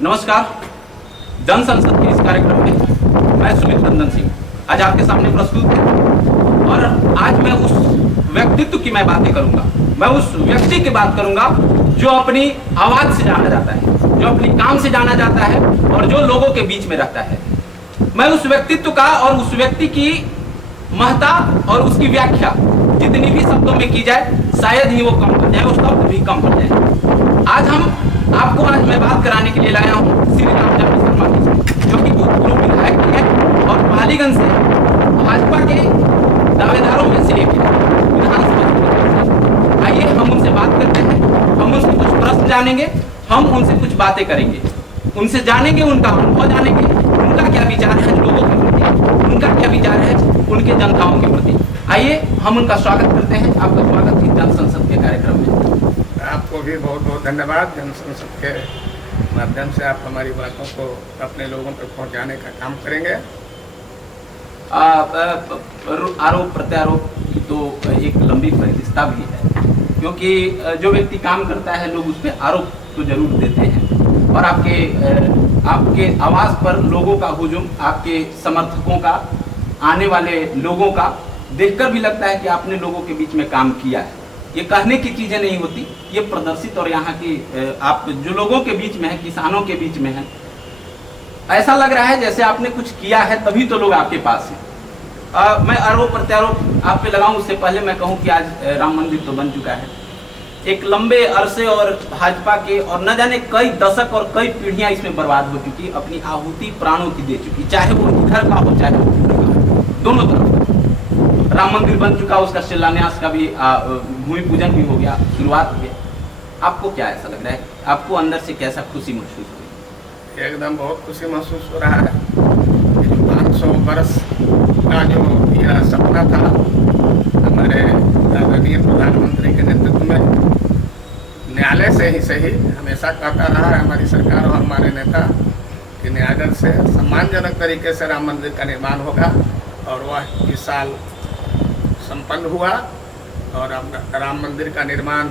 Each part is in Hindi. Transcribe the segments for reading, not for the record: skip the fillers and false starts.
नमस्कार। जन संसद के इस कार्यक्रम में मैं सुमित नंदन सिंह आज आपके सामने प्रस्तुत है और आज मैं उस व्यक्तित्व की मैं बातें करूंगा। मैं उस व्यक्ति की बात करूंगा जो अपनी आवाज से जाना जाता है, जो अपनी काम से जाना जाता है और जो लोगों के बीच में रहता है। मैं उस व्यक्तित्व का और उस व्यक्ति की महत्ता और उसकी व्याख्या जितनी भी शब्दों में की जाए शायद ही वो कम पड़ जाए, वो शब्द भी कम पड़ जाए। आज मैं बात कराने के लिए लाया हूँ श्री रामचंद्र शर्मा की, जो कि भूतपूर्व विधायक भी है और पालीगंज से भाजपा के दावेदारों में से एक है विधानसभा। आइए हम उनसे बात करते हैं, हम उनसे कुछ प्रश्न जानेंगे, हम उनसे कुछ बातें करेंगे, उनसे जानेंगे, उनका अनुभव जानेंगे, उनका क्या विचार है लोगों के प्रति, उनका क्या विचार है उनके जनताओं के प्रति। आइए हम उनका स्वागत करते हैं। आपका स्वागत है जन संसद के कार्यक्रम में। आपको भी बहुत बहुत धन्यवाद। जन संसद के माध्यम से आप हमारी बातों को अपने लोगों तक पहुंचाने का काम करेंगे। आरोप प्रत्यारोप की तो एक लंबी फहरिस्त भी है, क्योंकि जो व्यक्ति काम करता है लोग उस पर आरोप तो जरूर देते हैं और आपके आवाज पर लोगों का हुजूम, आपके समर्थकों का, आने वाले लोगों का देखकर भी लगता है कि आपने लोगों के बीच में काम किया है। ये कहने की चीजें नहीं होती, ये प्रदर्शित और यहाँ की आप जो लोगों के बीच में है, किसानों के बीच में है, ऐसा लग रहा है जैसे आपने कुछ किया है तभी तो लोग आपके पास हैं। मैं आरोप प्रत्यारोप आप पे लगाऊं उससे पहले मैं कहूं कि आज राम मंदिर तो बन चुका है। एक लंबे अरसे और भाजपा के और न जाने कई दशक और कई पीढ़ियां इसमें बर्बाद हो चुकी, अपनी आहुति प्राणों की दे चुकी, चाहे वो इधर का हो चाहे वो उधर का हो, दोनों तरफ। राम मंदिर बन चुका, उसका शिलान्यास का भी भूमि पूजन भी हो गया, शुरुआत हो गया। आपको क्या ऐसा लग रहा है, आपको अंदर से कैसा खुशी महसूस हो रही है? एकदम बहुत खुशी महसूस हो रहा है। 500 वर्ष का जो यह सपना था हमारे आदरणीय प्रधानमंत्री के नेतृत्व में, न्यायालय से ही सही हमेशा कहता रहा है हमारी सरकार और हमारे नेता कि न्यायालय से सम्मानजनक तरीके से राम मंदिर का निर्माण होगा और वह इस साल संपन्न हुआ और अब राम मंदिर का निर्माण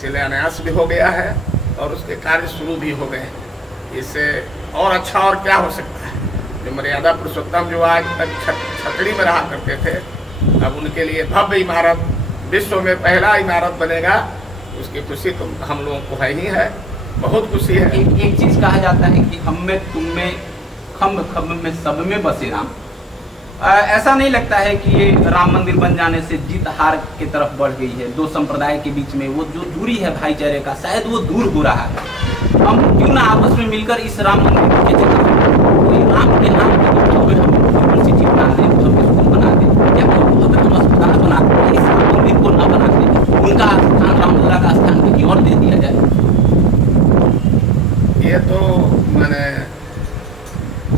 शिलान्यास भी हो गया है और उसके कार्य शुरू भी हो गए हैं। इससे और अच्छा और क्या हो सकता है। जो मर्यादा पुरुषोत्तम जो आज तक छतरी में रहा करते थे, अब उनके लिए भव्य इमारत, विश्व में पहला इमारत बनेगा, उसकी खुशी तो हम लोगों को है ही है, बहुत खुशी है। एक चीज कहा जाता है कि हम में, तुम में, खम्ब खम्ब में सब में बसे राम। ऐसा नहीं लगता है कि ये राम मंदिर बन जाने से जीत हार की तरफ बढ़ गई है? दो संप्रदाय के बीच में वो जो दूरी है भाईचारे का, शायद वो दूर हो रहा है। हम क्यों ना आपस में मिलकर इस राम मंदिर के राम के नाम पर हम यूनिवर्सिटी बना दें, हम स्कूल बना दें, या हम अस्पताल बना दें, इस राम मंदिर को न बना दें, उनका स्थान रामलला का स्थान कहीं और दे दिया जाए। ये तो मैंने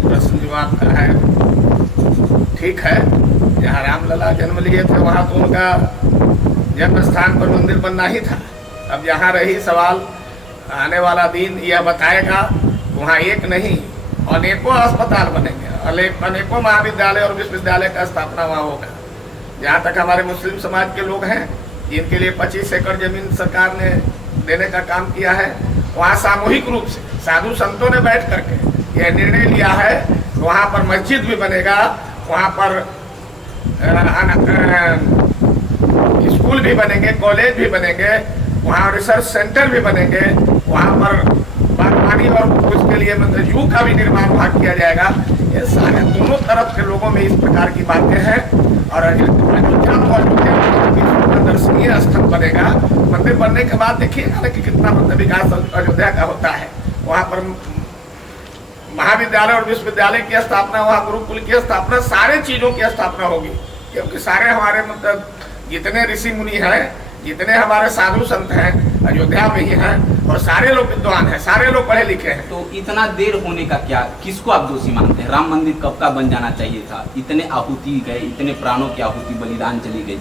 प्रश्न जो आपका है ठीक है। जहाँ रामलला जन्म लिए थे वहाँ तो उनका जन्म स्थान पर मंदिर बनना ही था। अब यहाँ रही सवाल, आने वाला दिन यह बताएगा वहाँ एक नहीं अनेकों अस्पताल बनेंगे, अनेकों महाविद्यालय और विश्वविद्यालय का स्थापना वहाँ होगा। जहाँ तक हमारे मुस्लिम समाज के लोग हैं जिनके लिए 25 एकड़ जमीन सरकार ने देने का काम किया है, वहाँ सामूहिक रूप से साधु संतों ने बैठ करके यह निर्णय लिया है वहाँ पर मस्जिद भी बनेगा, वहाँ पर स्कूल भी बनेंगे, कॉलेज भी बनेंगे, वहाँ रिसर्च सेंटर भी बनेंगे, वहाँ पर बागवानी और उसके लिए मतलब जू का भी निर्माण वहाँ किया जाएगा। ये सारे दोनों तरफ के लोगों में इस प्रकार की बातें हैं और दर्शनीय स्थल बनेगा। मंदिर बनने के बाद देखिएगा कि कितना मतलब विकास अयोध्या का होता है। वहाँ पर महाविद्यालय और विश्वविद्यालय की स्थापना, वहाँ गुरुकुल की स्थापना, सारे चीज़ों की स्थापना होगी, क्योंकि सारे हमारे मतलब जितने ऋषि मुनि हैं, जितने हमारे साधु संत हैं अयोध्या में ही हैं और सारे लोग विद्वान हैं, सारे लोग पढ़े लिखे हैं। तो इतना देर होने का क्या, किसको आप दोषी मानते हैं? राम मंदिर कब का बन जाना चाहिए था? इतने आहुति गए, इतने प्राणों की आहुति बलिदान चली गई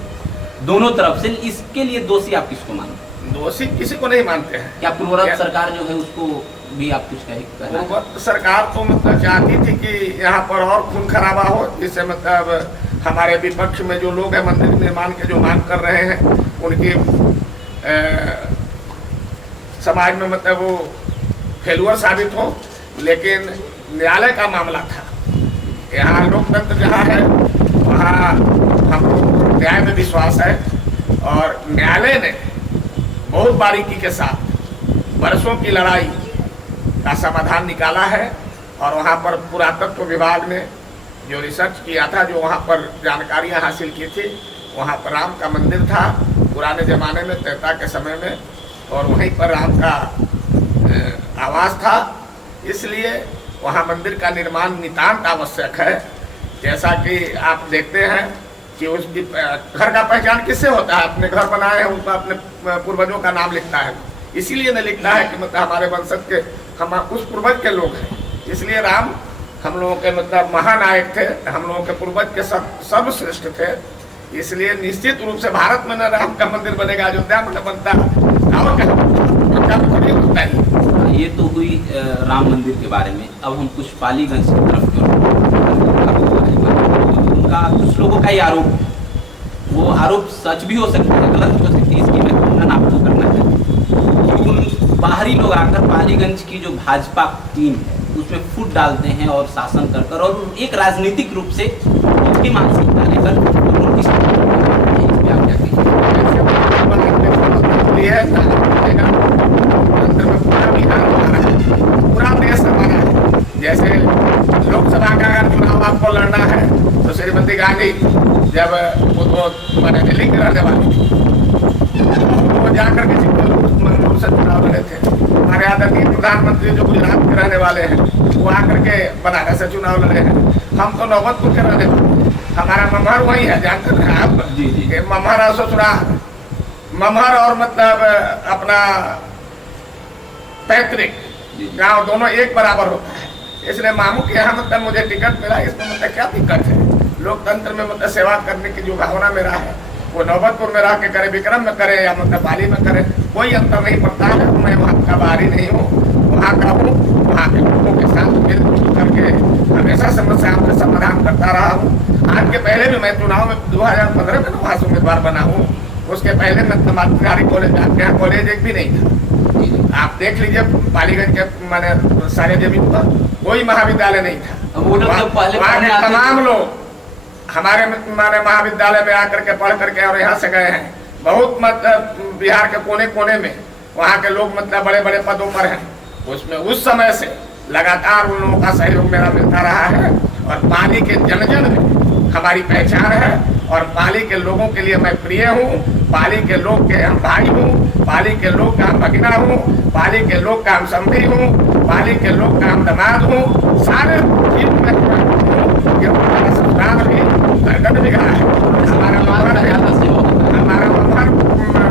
दोनों तरफ से, इसके लिए दोषी आप किसको मानते हैं? दोषी किसी को नहीं मानते हैं। क्या पूर्ववर्ती सरकार जो है उसको भी आप कुछ कहें? पूर्ववर्ती सरकार तो मतलब चाहती थी कि यहाँ पर और खून खराबा हो, जिससे मतलब हमारे विपक्ष में जो लोग हैं मंदिर निर्माण के जो मांग कर रहे हैं उनकी समाज में मतलब वो फेलुअर साबित हो, लेकिन न्यायालय का मामला था। यहाँ लोकतंत्र जहाँ है वहाँ हमको न्याय में विश्वास है, और न्यायालय ने बहुत बारीकी के साथ वर्षों की लड़ाई का समाधान निकाला है। और वहाँ पर पुरातत्व विभाग ने जो रिसर्च किया था, जो वहाँ पर जानकारियाँ हासिल की थी, वहाँ पर राम का मंदिर था पुराने ज़माने में, त्रेता के समय में, और वहीं पर राम का आवास था। इसलिए वहाँ मंदिर का निर्माण नितांत आवश्यक है। जैसा कि आप देखते हैं कि उसकी घर का पहचान किससे होता है? अपने घर बनाए हैं उन पर अपने पूर्वजों का नाम लिखता है, इसीलिए न लिखता है कि मतलब हमारे वंशज के, हम उस पूर्वज के लोग हैं। इसलिए राम हम लोगों के मतलब महानायक थे, हम लोगों के पूर्वज के सर्वश्रेष्ठ थे। इसलिए निश्चित रूप से भारत में न राम का मंदिर बनेगा, अयोध्या में न बनता, और क्या ये तो हुई राम मंदिर के बारे में। अब हम कुछ पालीगंज की तरफ की उनका कुछ लोगों का ही आरोप, वो आरोप सच भी हो सकता है, गलत भी हो सकती है, इसकी मैं खंडन आपको करना है। उन बाहरी लोग आकर पालीगंज की जो भाजपा टीम है उसमें फूट डालते हैं और शासन कर कर, और एक राजनीतिक रूप से उनकी मानसिकता लेकर उनकी आप क्या कहेंगे? पूरा देश हमारा है। जैसे लोकसभा का अगर चुनाव आपको लड़ना है तो श्रीमती गांधी जब वो मैंने दिल्ली के रहने वाली थी, वो जाकर के मंगलूर से चुनाव लड़े थे। हमारे आदरणीय प्रधानमंत्री जो गुजरात के रहने वाले हैं, वो आकर के बनारस से चुनाव लड़े हैं। हम तो नौबतपुर के रहने वाले, हमारा ममहर वही है, जानते हैं आप? ममहर और ससुराल, ममहर और मतलब अपना पैतृक गांव दोनों एक बराबर होता है। इसलिए मामू के यहाँ मतलब मुझे टिकट मिला, इसमें मतलब क्या दिक्कत है? लोकतंत्र में मतलब सेवा करने की जो भावना मेरा है, वो नौबतपुर में रह के करे, विक्रम में करे या मतलब पाली में करे, कोई अंतर नहीं पड़ता है। मैं वहाँ का बाहरी नहीं हूँ, वहाँ का हूँ, वहाँ के लोगों के साथ मिलजुल करके हमेशा समस्याओं का समाधान करता रहा हूँ। आज के पहले भी मैं चुनाव में 2015 में वहाँ से उम्मीदवार बना हूँ। उसके पहले मैं माध्यमिक कॉलेज, आपके यहाँ कॉलेज एक भी नहीं था। आप देख लीजिए पालीगंज के मैंने सारे जमीन पर कोई महाविद्यालय नहीं था। वहाँ के तमाम लोग हमारे माने महाविद्यालय में आकर के पढ़ करके और यहाँ से गए हैं। बहुत मतलब बिहार के कोने कोने में वहाँ के लोग मतलब बड़े बड़े पदों पर हैं। उसमें उस समय से लगातार उन लोगों का सहयोग मेरा मिलता रहा है, और पाली के जन जन में हमारी पहचान है, और पाली के लोगों के लिए मैं प्रिय हूँ। पाली के लोग के हम भाई हूँ, पाली के लोग का हम भगिना हूँ, पाली के लोग का हम समधी हूँ, पाली के लोग का हम दामाद हूँ। सारे ससुराल भी प्रगट दिखा है, हमारा ममहर है, हमारा ममहर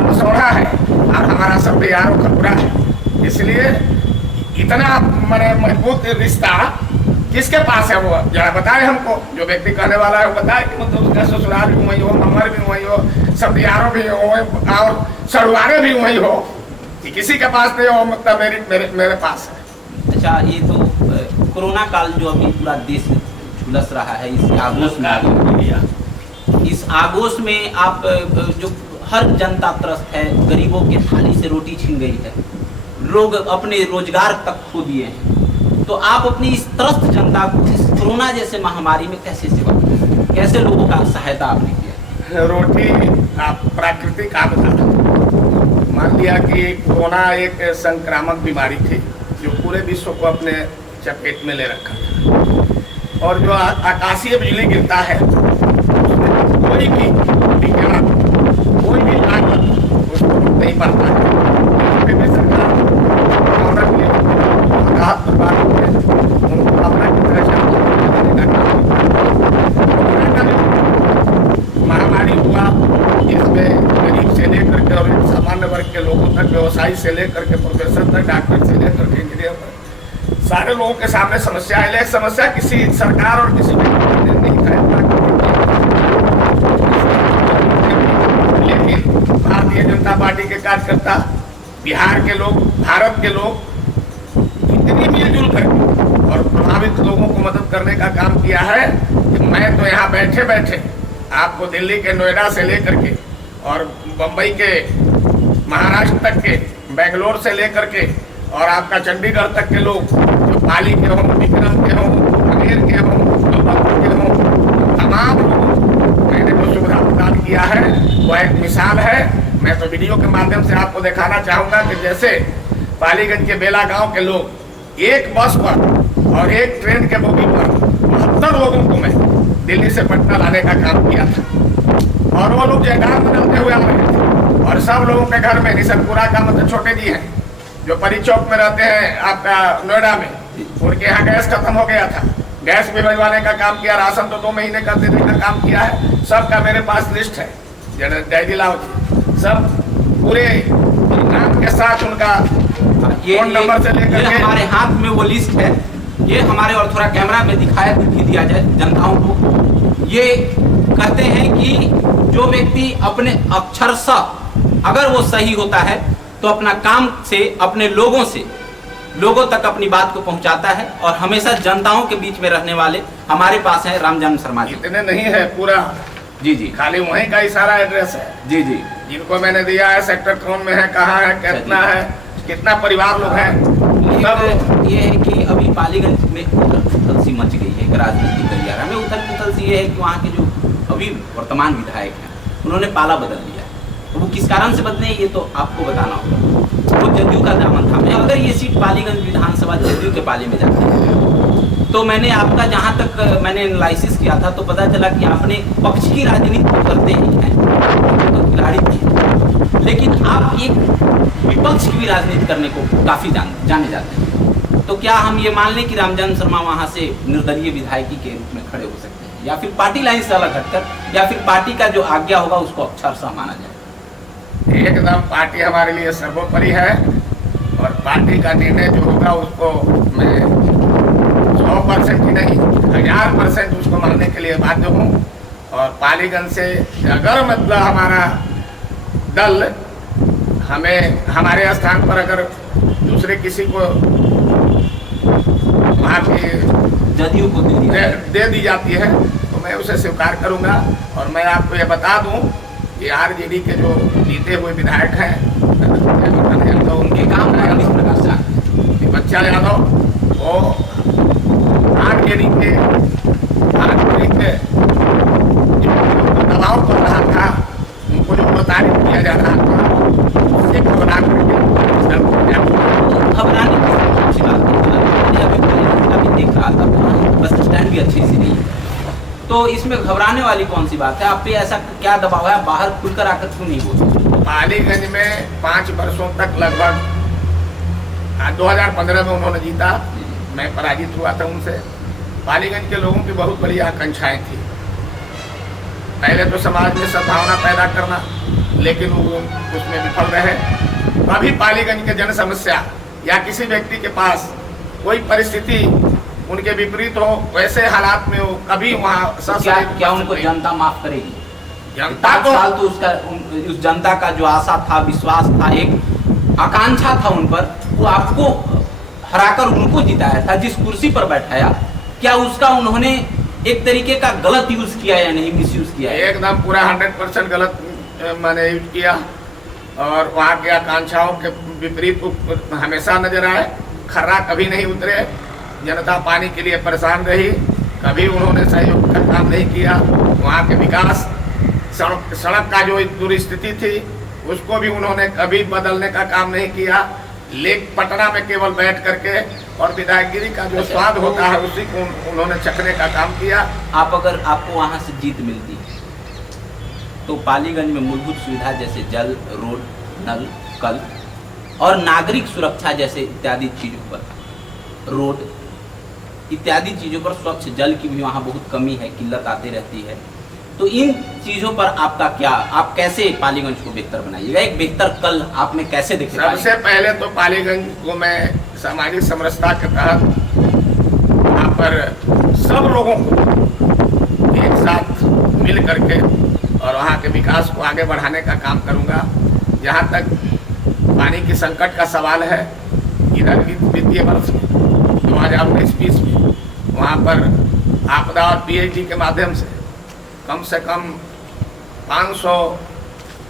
मसौड़ा है, और हमारा सब यारों खपुरा है। इसलिए इतना मैंने मजबूत रिश्ता किसके पास है? वो जरा बताए हमको, जो व्यक्ति कहने वाला है वो बताए कि मतलब उसका ससुराल भी वही हो, ममहर भी वही हो, सब यारों भी हो, और सड़ुआरे भी वही हो, कि किसी के पास नहीं हो, मतलब मेरे पास है। अच्छा, ये तो कोरोना काल जो अभी पूरा देश झुलस रहा है, इस आगोश में, इस आगोश में आप जो हर जनता त्रस्त है, गरीबों के थाली से रोटी छीन गई है, लोग अपने रोजगार तक खो दिए हैं, तो आप अपनी इस त्रस्त जनता को इस कोरोना जैसे महामारी में कैसे सेवा करें? कैसे लोगों का सहायता आपने किया? रोटी आप प्राकृतिक आपदा, मान लिया कि कोरोना एक संक्रामक बीमारी थी जो पूरे विश्व को अपने चपेट में ले रखा था, और जो आकाशीय बिजली गिरता है उसमें कोई भी विज्ञान, कोई भी ताकत उसको नहीं पाता है। महामारी हुआ, इसमें गरीब से लेकर के और सामान्य वर्ग के लोगों तक, व्यवसायी से लेकर के प्रोफेसर तक, डॉक्टर से लेकर के इंजीनियर तक, सारे लोगों के सामने समस्या है। एक समस्या किसी सरकार और किसी नहीं था, लेकिन भारतीय जनता पार्टी के कार्यकर्ता, बिहार के लोग, भारत के लोग इतनी मिलजुल कर और प्रभावित लोगों को मदद करने का काम किया है कि मैं तो यहाँ बैठे बैठे आपको दिल्ली के नोएडा से लेकर के और बम्बई के, महाराष्ट्र तक के, बेंगलोर से लेकर के और आपका चंडीगढ़ तक के लोग जो पाली के हों, विक्रम के हों, अमेर के हों, जबलपुर के हों, तमाम लोगों मैंने जो सुविधा प्रदान किया है वह एक मिसाल है। मैं तो वीडियो के माध्यम से आपको दिखाना चाहूँगा कि जैसे पालीगंज के बेला गांव के लोग एक बस पर और एक ट्रेन के बोगी पर 72 लोगों को मैं दिल्ली से पटना लाने का काम किया था और वो लोग जयकार बदलते हुए आ रहे थे। और सब लोगों के घर में निसरपुरा का मतलब छोटे जी हैं जो परी चौक में रहते हैं आपका नोएडा में, उनके यहाँ गैस खत्म हो गया था, गैस भी भिजवाने का काम किया, राशन तो 2 महीने का देने का काम किया है। सबका मेरे पास लिस्ट है, जयदी लाओ जी, सब पूरे नाम के साथ उनका फोन नंबर से लेकर के हमारे हाथ में वो लिस्ट है। ये हमारे और थोड़ा कैमरा में दिखी दिया जाए जनताओं को। ये कहते हैं कि जो व्यक्ति अपने अक्षरशः अगर वो सही होता है तो अपना काम से अपने लोगों तक अपनी बात को पहुंचाता है और हमेशा जनताओं के बीच में रहने वाले हमारे पास है रामजन्म शर्मा जी। इतने नहीं है पूरा, जी जी, खाली वहीं का ही सारा एड्रेस है। जी जी, जिनको मैंने दिया है सेक्टर कौन में है, कहाँ है, कितना है, कितना परिवार लोग हैं। तब ये है कि अभी पालीगंज में उथल सी मच गई है राजनीतिक गलियारा में। उथल सी ये है कि वहाँ के जो अभी वर्तमान विधायक हैं उन्होंने पाला बदल दिया। तो वो किस कारण से बदले ये तो आपको बताना होगा। वो जदयू का दामन था। मैं अगर ये सीट पालीगंज विधानसभा जदयू के पाले में जाती है तो मैंने आपका जहाँ तक मैंने एनालिसिस किया था तो पता चला कि आपने पक्ष की राजनीति तो करते ही हैं, तो खिलाड़ी भी, लेकिन आप एक विपक्ष की भी राजनीति करने को काफ़ी जाने जाते हैं। तो क्या हम ये मान लें कि रामजन्म शर्मा वहाँ से निर्दलीय विधायकी के रूप में खड़े हो सकते हैं, या फिर पार्टी लाइन से अलग हटकर, या फिर पार्टी का जो आज्ञा होगा उसको अक्षरशः माना जाए? एकदम पार्टी हमारे लिए सर्वोपरि है और पार्टी का निर्णय जो होगा उसको मैं 100% ही नहीं 1000% उसको मानने के लिए बाध्य हूँ। और पालीगंज से अगर मतलब हमारा दल हमें हमारे स्थान पर अगर दूसरे किसी को वहाँ की जदयू को दे दी जाती है तो मैं उसे स्वीकार करूँगा। और मैं आपको ये बता दूँ कि आरजेडी के जो जीते हुए विधायक हैं तो उनके काम है इस प्रकार से बच्चा यादव, वो आरजेडी के जो दबाव पड़ रहा था, उनको जो प्रताड़ित किया जा रहा था, उससे घबरा करके घबराने की बात अभी देख रहा था, बस स्टैंड भी अच्छी सी नहीं है, तो इसमें घबराने वाली कौन सी बात है? आप पे ऐसा क्या दबाव है? बाहर खुलकर आकर क्यों नहीं बोलते? पालीगंज में 5 वर्षों तक लगभग 2015 में उन्होंने जीता, मैं पराजित हुआ था उनसे। पालीगंज के लोगों की बहुत बड़ी आकांक्षाएं थी, पहले तो समाज में सद्भावना पैदा करना, लेकिन वो उसमें विफल रहे। अभी पालीगंज के जन समस्या या किसी व्यक्ति के पास कोई परिस्थिति उनके विपरीत हो, वैसे हालात में हो, कभी वहाँ क्या उनको जनता माफ करेगी? जनता तो उसका उस जनता का जो आशा था, विश्वास था, एक आकांक्षा था उन पर, वो आपको हराकर उनको जिताया था, जिस कुर्सी पर बैठाया, क्या उसका उन्होंने एक तरीके का गलत यूज किया या नहीं, मिस यूज किया? एकदम पूरा 100% गलत मैंने यूज किया और वहाँ की आकांक्षाओं के विपरीत हमेशा नजर आए। खर्रा कभी नहीं उतरे, जनता पानी के लिए परेशान रही, कभी उन्होंने सहयोग का काम नहीं किया। वहाँ के विकास, सड़क का जो दुर्स्थिति थी उसको भी उन्होंने कभी बदलने का काम नहीं किया। लेक पटना में केवल बैठ करके और विधायकगिरी का जो स्वाद होता है उसी को उन्होंने चखने का काम किया। अगर आपको वहाँ से जीत मिलती तो पालीगंज में मूलभूत सुविधा जैसे जल, रोड, नल, कल और नागरिक सुरक्षा जैसे इत्यादि चीज़ों पर, रोड इत्यादि चीज़ों पर, स्वच्छ जल की भी वहाँ बहुत कमी है, किल्लत आती रहती है। तो इन चीज़ों पर आपका क्या, आप कैसे पालीगंज को बेहतर बनाइएगा? एक बेहतर कल आप में कैसे देखें? सबसे पहले तो पालीगंज को मैं सामाजिक समरसता के तहत वहाँ पर सब लोगों को एक साथ मिल करके और वहाँ के विकास को आगे बढ़ाने का काम करूँगा। जहाँ तक पानी की संकट का सवाल है, इधर वित्तीय वर्ष 2019-20 में वहाँ पर आपदा और पीएचडी के माध्यम से कम 500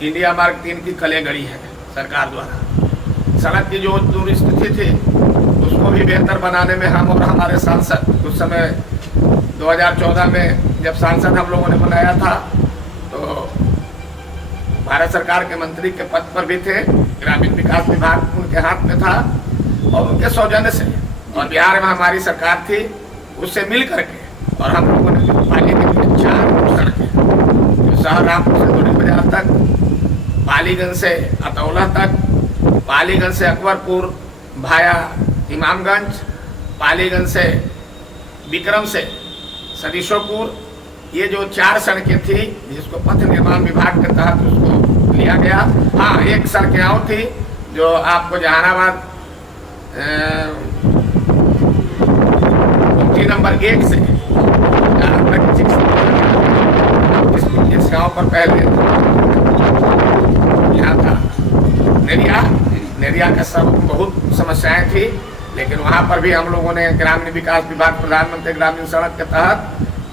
इंडिया मार्ग 3 की कले गड़ी है सरकार द्वारा। सड़क की जो दुर्स्थिति थी उसको भी बेहतर बनाने में हम और हमारे सांसद, उस समय 2014 में जब सांसद हम लोगों ने बनाया था तो भारत सरकार के मंत्री के पद पर भी थे, ग्रामीण विकास विभाग उनके हाथ में था, और उनके सौजन्य से और बिहार में हमारी सरकार थी, उससे मिल करके और हम लोगों ने जो पाली के 4 सड़कें, जो शहररामपुर से बड़ी बाजार तक, पालीगंज से अतौला तक, पालीगंज से अकबरपुर भाया इमामगंज, पालीगंज से विक्रम से सदीशोपुर, ये जो 4 सड़कें थी जिसको पथ निर्माण विभाग के तहत उसको लिया गया। हाँ, एक सड़कें और थी जो आपको जहानाबाद नंबर 1 से इस गाँव पर पहले यहाँ था नेरिया का सब बहुत समस्याएं थी, लेकिन वहाँ पर भी हम लोगों ने ग्रामीण विकास विभाग, प्रधानमंत्री ग्रामीण सड़क के तहत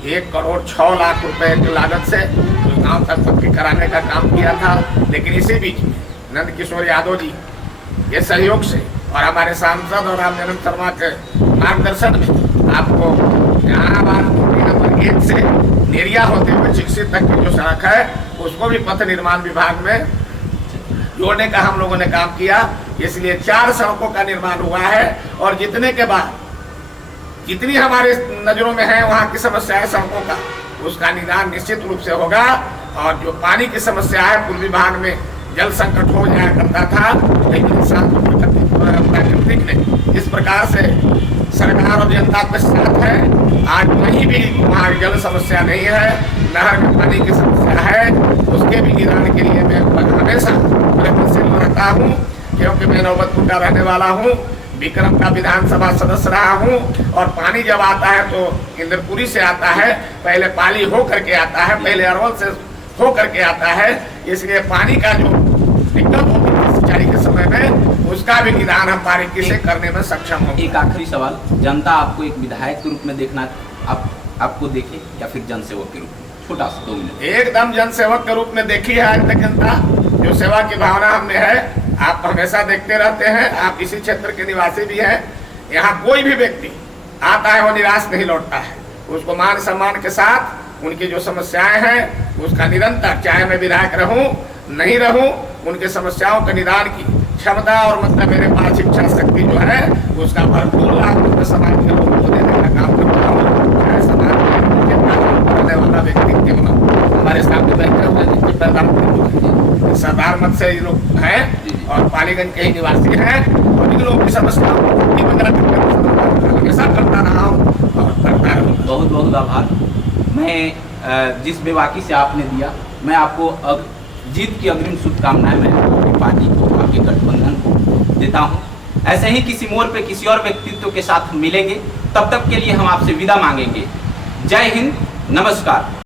1 करोड़ 6 लाख रुपए की लागत से उस गाँव तक पक्की कराने का काम किया था। लेकिन इसी बीच में नंद किशोर यादव जी के सहयोग से और हमारे सांसद और रामजन्म शर्मा के मार्गदर्शन में आपको जहानाबाद नंबर 1 से नेरिया होते हुए चिक्सी तक की जो सड़क है उसको भी पथ निर्माण विभाग में जोड़ने का हम लोगों ने काम किया। इसलिए 4 सड़कों का निर्माण हुआ है और जितने के बाद जितनी हमारे नजरों में है वहाँ की समस्या है सड़कों का, उसका निदान निश्चित रूप से होगा। और जो पानी की समस्या है, पूर्वी भाग में जल संकट हो जाया करता था, लेकिन इंसान प्राकृतिक ने इस प्रकार से सरकार और जनता के साथ है। आज कहीं भी वहाँ जल समस्या नहीं है, नहर में पानी की समस्या है, उसके भी निदान के लिए मैं हमेशा प्रयत्नशील रहता हूँ, क्योंकि मैं नौबतपुर का रहने वाला हूँ, विक्रम का विधानसभा सदस्य रहा हूँ, और पानी जब आता है तो इंद्रपुरी से आता है, पहले पाली हो करके आता है, पहले अरवल से हो करके आता है। इसलिए पानी का जो दिक्कत होती है सिंचाई के समय में, उसका भी निदान हम बारीकी से करने में सक्षम होंगे। एक आखिरी सवाल, जनता आपको एक विधायक के रूप में देखना, आपको देखे या फिर जनसेवक के रूप में? छोटा सा 2 मिनट। एकदम जनसेवक के रूप में देखी है आज तक जनता, जो सेवा की भावना हमने है, आप हमेशा देखते रहते हैं। आप इसी क्षेत्र के निवासी भी हैं। यहाँ कोई भी व्यक्ति आता है वो निराश नहीं लौटता है, उसको मान सम्मान के साथ उनकी जो समस्याएं हैं उसका निरंतर, चाहे मैं विधायक रहूं नहीं रहूं, उनके समस्याओं के निदान की क्षमता और मतलब मेरे पास इच्छा शक्ति जो है उसका भरपूर लाभ समाज के लोगों को देने का काम करता हूँ। चाहे समाज में वाला व्यक्ति क्यों ना, हमारे सामने बैठे हुए सरदार मत से ये लोग हैं और पालीगंज के ही निवासी हैं, और इन लोगों की समस्याओं को हमेशा करता रहा हूँ और करता रहूँगा। बहुत बहुत आभार। मैं जिस बेबाकी से आपने दिया, मैं आपको जीत की अग्रिम शुभकामनाएं मैं आपकी पार्टी को, आपके गठबंधन को देता हूं। ऐसे ही किसी मोड़ पे किसी और व्यक्तित्व के साथ मिलेंगे, तब तक के लिए हम आपसे विदा मांगेंगे। जय हिंद, नमस्कार।